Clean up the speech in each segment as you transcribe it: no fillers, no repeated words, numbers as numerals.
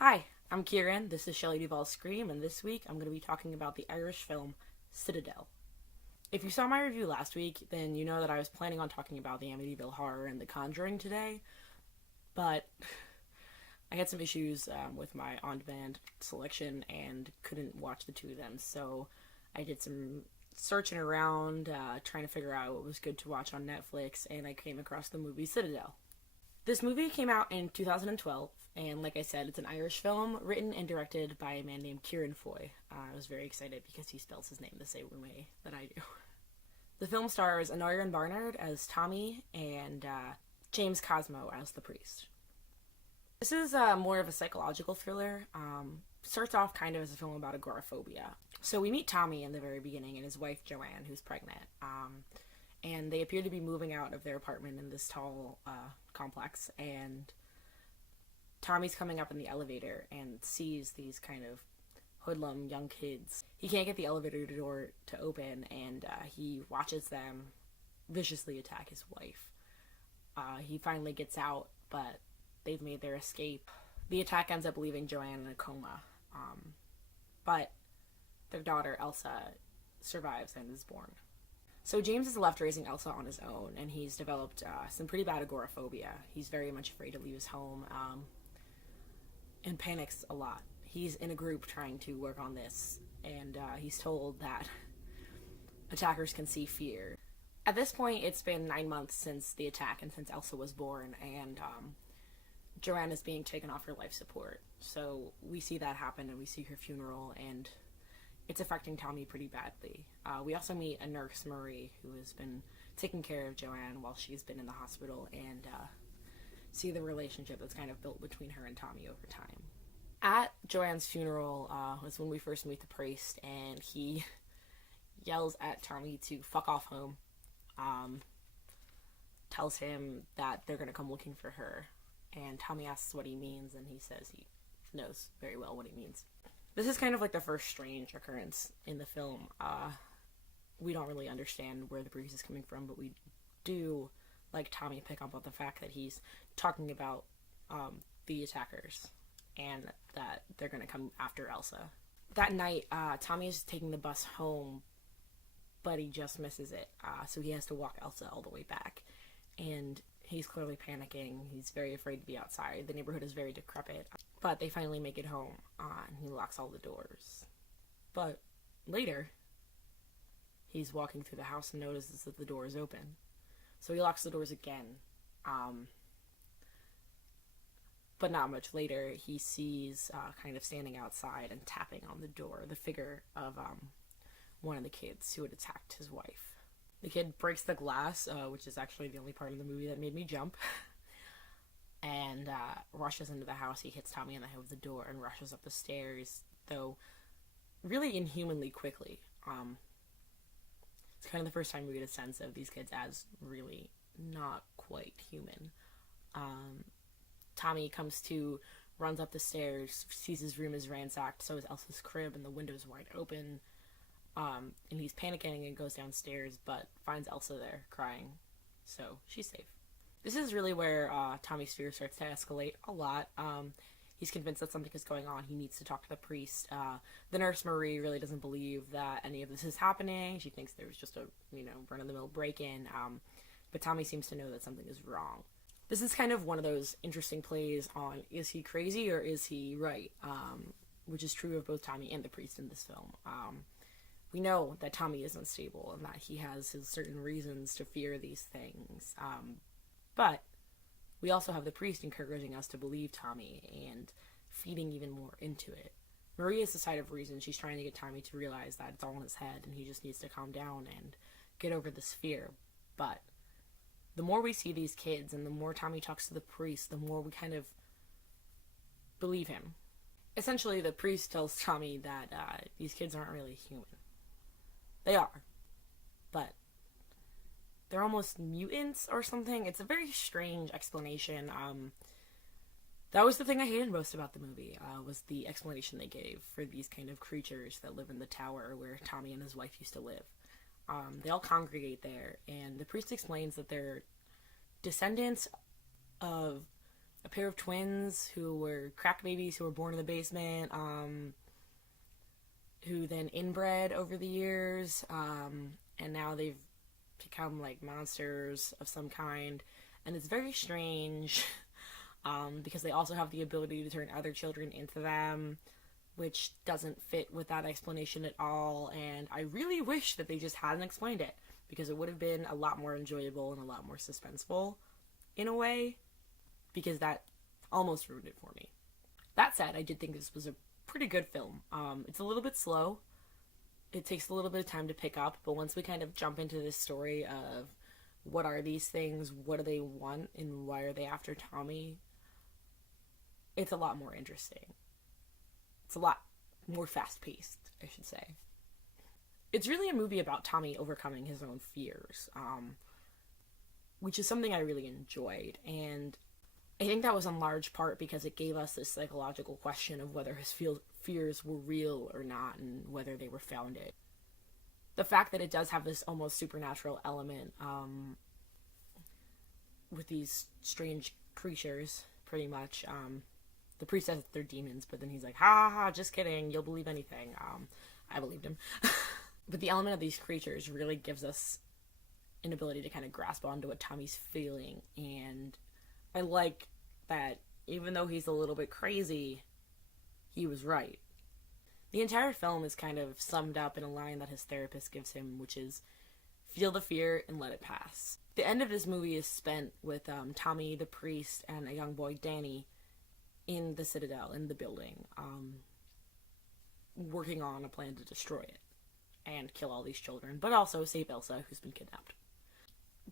Hi, I'm Kieran. This is ShelleyDuvallScream, and this week I'm going to be talking about the Irish film Citadel. If you saw my review last week, then you know that I was planning on talking about the Amityville Horror and The Conjuring today, but I had some issues with my on-demand selection and couldn't watch the two of them, so I did some searching around, trying to figure out what was good to watch on Netflix, and I came across the movie Citadel. This movie came out in 2012, and like I said, it's an Irish film written and directed by a man named Kieran Foy. I was very excited because he spells his name the same way that I do. The film stars Aneurin Barnard as Tommy and James Cosmo as the priest. This is more of a psychological thriller. Starts off kind of as a film about agoraphobia. So we meet Tommy in the very beginning and his wife Joanne, who's pregnant. And they appear to be moving out of their apartment in this tall complex, and Tommy's coming up in the elevator and sees these kind of hoodlum young kids. He can't get the elevator door to open, and he watches them viciously attack his wife. He finally gets out, but they've made their escape. The attack ends up leaving Joanne in a coma, but their daughter Elsa survives and is born. So James is left raising Elsa on his own, and he's developed some pretty bad agoraphobia. He's very much afraid to leave his home and panics a lot. He's in a group trying to work on this, and he's told that attackers can see fear. At this point, it's been 9 months since the attack and since Elsa was born, and Joanne is being taken off her life support. So we see that happen, and we see her funeral, and it's affecting Tommy pretty badly. We also meet a nurse, Marie, who has been taking care of Joanne while she's been in the hospital, and see the relationship that's kind of built between her and Tommy over time. At Joanne's funeral was when we first meet the priest, and he yells at Tommy to fuck off home. Tells him that they're going to come looking for her, and Tommy asks what he means, and he says he knows very well what he means. This is kind of like the first strange occurrence in the film. We don't really understand where the priest is coming from, but we do, like Tommy, pick up on the fact that he's talking about the attackers and that they're going to come after Elsa. That night, Tommy is taking the bus home, but he just misses it, so he has to walk Elsa all the way back. And he's clearly panicking. He's very afraid to be outside. The neighborhood is very decrepit. But they finally make it home, and he locks all the doors. But later, he's walking through the house and notices that the door is open. So he locks the doors again. But not much later, he sees kind of standing outside and tapping on the door the figure of one of the kids who had attacked his wife. The kid breaks the glass, which is actually the only part of the movie that made me jump, and rushes into the house. He hits Tommy in the head with the door and rushes up the stairs, though really inhumanly quickly. It's kind of the first time we get a sense of these kids as really not quite human. Tommy comes to, runs up the stairs, sees his room is ransacked, so is Elsa's crib, and the window's wide open. And he's panicking and goes downstairs, but finds Elsa there, crying. So she's safe. This is really where Tommy's fear starts to escalate a lot. He's convinced that something is going on. He needs to talk to the priest. The nurse, Marie, really doesn't believe that any of this is happening. She thinks there was just a, run-of-the-mill break-in. But Tommy seems to know that something is wrong. This is kind of one of those interesting plays on, is he crazy or is he right? Which is true of both Tommy and the priest in this film. We know that Tommy is unstable and that he has his certain reasons to fear these things. But we also have the priest encouraging us to believe Tommy and feeding even more into it. Marie is the side of reason. She's trying to get Tommy to realize that it's all in his head and he just needs to calm down and get over this fear. But the more we see these kids and the more Tommy talks to the priest, the more we kind of believe him. Essentially, the priest tells Tommy that these kids aren't really human. They are, but they're almost mutants or something. It's a very strange explanation. That was the thing I hated most about the movie, was the explanation they gave for these kind of creatures that live in the tower where Tommy and his wife used to live. They all congregate there, and the priest explains that they're descendants of a pair of twins who were crack babies who were born in the basement, who then inbred over the years, and now they've become like monsters of some kind, and it's very strange, because they also have the ability to turn other children into them, which doesn't fit with that explanation at all, and I really wish that they just hadn't explained it, because it would have been a lot more enjoyable and a lot more suspenseful, in a way, because that almost ruined it for me. That said, I did think this was a pretty good film. It's a little bit slow. It takes a little bit of time to pick up, but once we kind of jump into this story of what are these things, what do they want, and why are they after Tommy, it's a lot more interesting. It's a lot more fast-paced, I should say. It's really a movie about Tommy overcoming his own fears, which is something I really enjoyed, and I think that was in large part because it gave us this psychological question of whether his fears were real or not, and whether they were founded. The fact that it does have this almost supernatural element, with these strange creatures, pretty much. The priest says they're demons, but then he's like, ha ha ha, just kidding, you'll believe anything. I believed him. But the element of these creatures really gives us an ability to kind of grasp onto what Tommy's feeling, and I like that even though he's a little bit crazy, he was right. The entire film is kind of summed up in a line that his therapist gives him, which is, feel the fear and let it pass. The end of this movie is spent with Tommy, the priest, and a young boy, Danny, in the Citadel, in the building, working on a plan to destroy it and kill all these children, but also save Elsa, who's been kidnapped.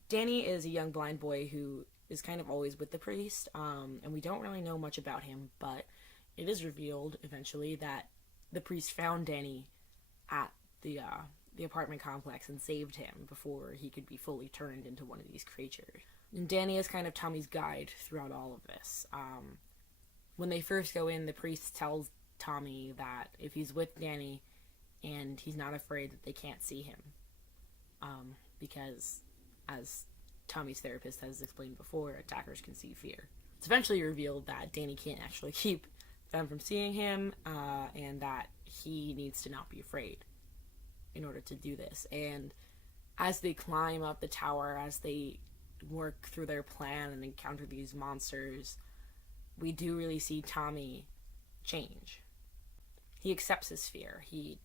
Danny is a young blind boy who is kind of always with the priest, and we don't really know much about him, but it is revealed eventually that the priest found Danny at the apartment complex and saved him before he could be fully turned into one of these creatures. And Danny is kind of Tommy's guide throughout all of this. When they first go in, the priest tells Tommy that if he's with Danny and he's not afraid, that they can't see him, because as Tommy's therapist has explained before, attackers can see fear. It's eventually revealed that Danny can't actually keep them from seeing him, and that he needs to not be afraid in order to do this. And as they climb up the tower, as they work through their plan and encounter these monsters, we do really see Tommy change. He accepts his fear. He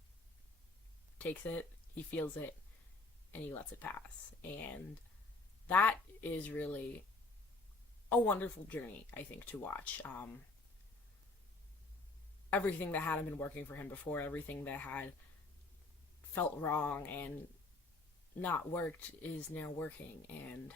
takes it, he feels it, and he lets it pass. And that is really a wonderful journey, I think, to watch. Everything that hadn't been working for him before, everything that had felt wrong and not worked, is now working, and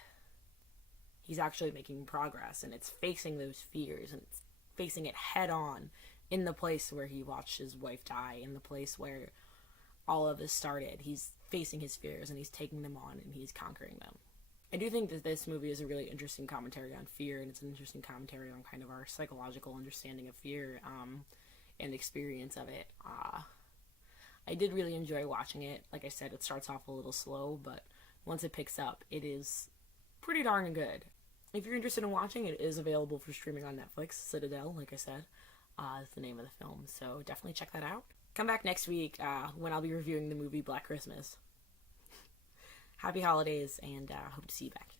he's actually making progress, and it's facing those fears, and it's facing it head on in the place where he watched his wife die, in the place where all of this started. He's facing his fears, and he's taking them on, and he's conquering them. I do think that this movie is a really interesting commentary on fear, and it's an interesting commentary on kind of our psychological understanding of fear, and experience of it. I did really enjoy watching it. Like I said, it starts off a little slow, but once it picks up, it is pretty darn good. If you're interested in watching, it is available for streaming on Netflix. Citadel, like I said, is the name of the film, so definitely check that out. Come back next week when I'll be reviewing the movie Black Christmas. Happy holidays, and hope to see you back.